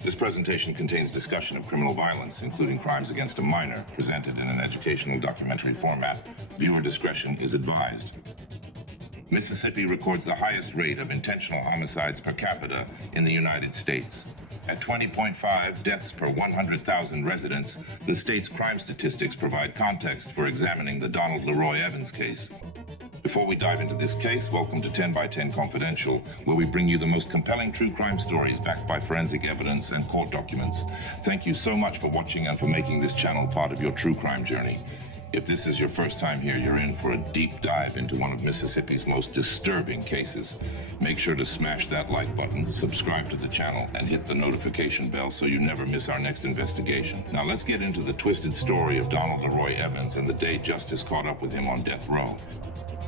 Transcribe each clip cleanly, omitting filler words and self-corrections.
This presentation contains discussion of criminal violence, including crimes against a minor, presented in an educational documentary format. Viewer discretion is advised. Mississippi records the highest rate of intentional homicides per capita in the United States. At 20.5 deaths per 100,000 residents, the state's crime statistics provide context for examining the Donald Leroy Evans case. Before we dive into this case, welcome to 10 by 10 Confidential, where we bring you the most compelling true crime stories backed by forensic evidence and court documents. Thank you so much for watching and for making this channel part of your true crime journey. If this is your first time here, you're in for a deep dive into one of Mississippi's most disturbing cases. Make sure to smash that like button, subscribe to the channel, and hit the notification bell so you never miss our next investigation. Now let's get into the twisted story of Donald Leroy Evans and the day justice caught up with him on death row.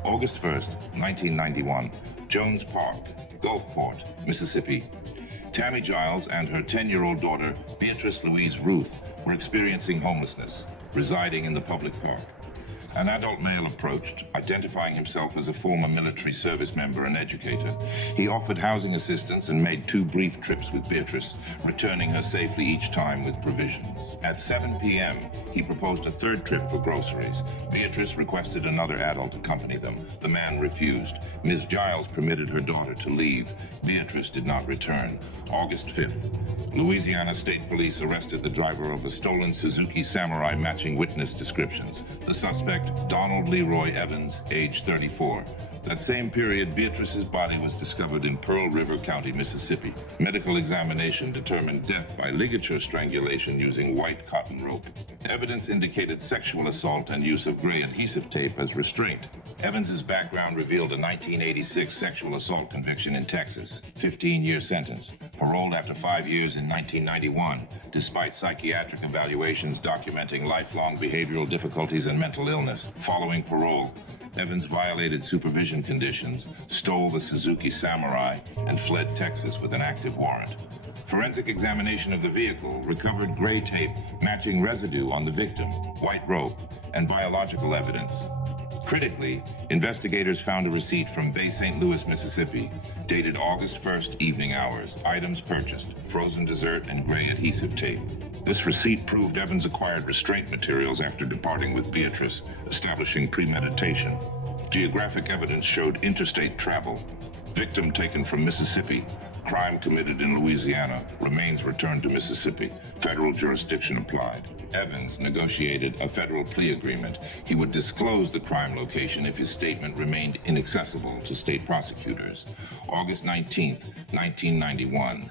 August 1st, 1991, Jones Park, Gulfport, Mississippi. Tammy Giles and her 10-year-old daughter, Beatrice Louise Ruth, were experiencing homelessness, residing in the public park. An adult male approached, identifying himself as a former military service member and educator. He offered housing assistance and made 2 brief trips with Beatrice, returning her safely each time with provisions. At 7 p.m., he proposed a 3rd trip for groceries. Beatrice requested another adult accompany them. The man refused. Ms. Giles permitted her daughter to leave. Beatrice did not return. August 5th, Louisiana State Police arrested the driver of a stolen Suzuki Samurai matching witness descriptions. The suspect, Donald Leroy Evans, age 34. That same period, Beatrice's body was discovered in Pearl River County, Mississippi. Medical examination determined death by ligature strangulation using white cotton rope. Evidence indicated sexual assault and use of gray adhesive tape as restraint. Evans's background revealed a 1986 sexual assault conviction in Texas, 15-year sentence, paroled after 5 years in 1991, despite psychiatric evaluations documenting lifelong behavioral difficulties and mental illness. Following parole, Evans violated supervision conditions, stole the Suzuki Samurai, and fled Texas with an active warrant. Forensic examination of the vehicle recovered gray tape matching residue on the victim, white rope, and biological evidence. Critically, investigators found a receipt from Bay St. Louis, Mississippi, dated August 1st, evening hours. Items purchased: frozen dessert and gray adhesive tape. This receipt proved Evans acquired restraint materials after departing with Beatrice, establishing premeditation. Geographic evidence showed interstate travel. Victim taken from Mississippi. Crime committed in Louisiana. Remains returned to Mississippi. Federal jurisdiction applied. Evans negotiated a federal plea agreement. He would disclose the crime location if his statement remained inaccessible to state prosecutors. August 19th, 1991.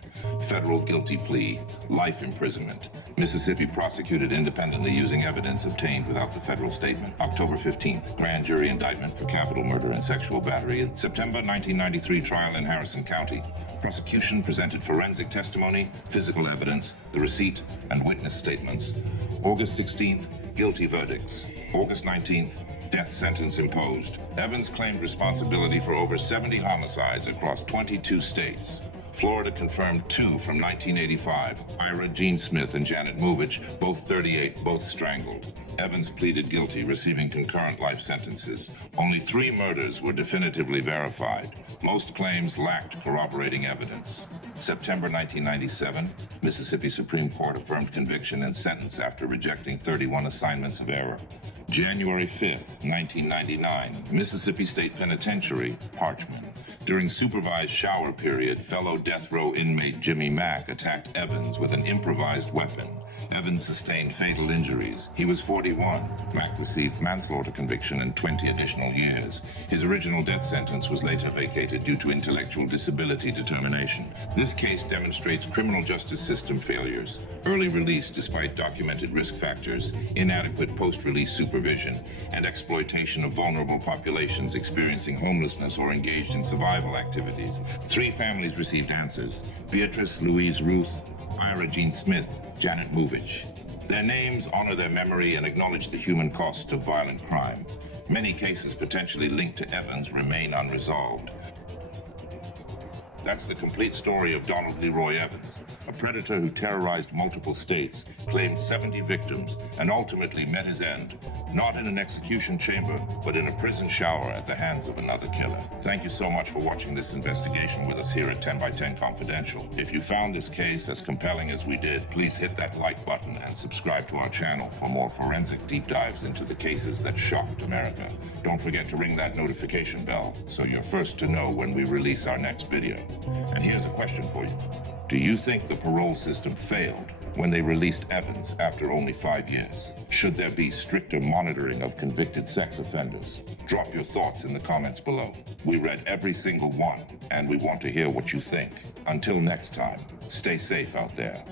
Federal guilty plea, life imprisonment. Mississippi prosecuted independently using evidence obtained without the federal statement. October 15th, grand jury indictment for capital murder and sexual battery. September 1993, trial in Harrison County. Prosecution presented forensic testimony, physical evidence, the receipt, and witness statements. August 16th, guilty verdicts. August 19th, death sentence imposed. Evans claimed responsibility for over 70 homicides across 22 states. Florida confirmed 2 from 1985, Ira Jean Smith and Janet Movich, both 38, both strangled. Evans pleaded guilty, receiving concurrent life sentences. Only 3 murders were definitively verified. Most claims lacked corroborating evidence. September 1997, Mississippi Supreme Court affirmed conviction and sentence after rejecting 31 assignments of error. January 5th, 1999, Mississippi State Penitentiary, Parchman. During supervised shower period, fellow death row inmate Jimmy Mack attacked Evans with an improvised weapon. Evans sustained fatal injuries. He was 41. Mack received manslaughter conviction and 20 additional years. His original death sentence was later vacated due to intellectual disability determination. This case demonstrates criminal justice system failures. Early release despite documented risk factors, inadequate post-release supervision, and exploitation of vulnerable populations experiencing homelessness or engaged in survival activities. 3 families received answers: Beatrice Louise Ruth, Ira Jean Smith, Janet Movich. Their names honor their memory and acknowledge the human cost of violent crime. Many cases potentially linked to Evans remain unresolved. That's the complete story of Donald Leroy Evans, a predator who terrorized multiple states, claimed 70 victims, and ultimately met his end, not in an execution chamber, but in a prison shower at the hands of another killer. Thank you so much for watching this investigation with us here at 10 by 10 Confidential. If you found this case as compelling as we did, please hit that like button and subscribe to our channel for more forensic deep dives into the cases that shocked America. Don't forget to ring that notification bell so you're first to know when we release our next video. And here's a question for you. Do you think the parole system failed when they released Evans after only 5 years? Should there be stricter monitoring of convicted sex offenders? Drop your thoughts in the comments below. We read every single one, and we want to hear what you think. Until next time, stay safe out there.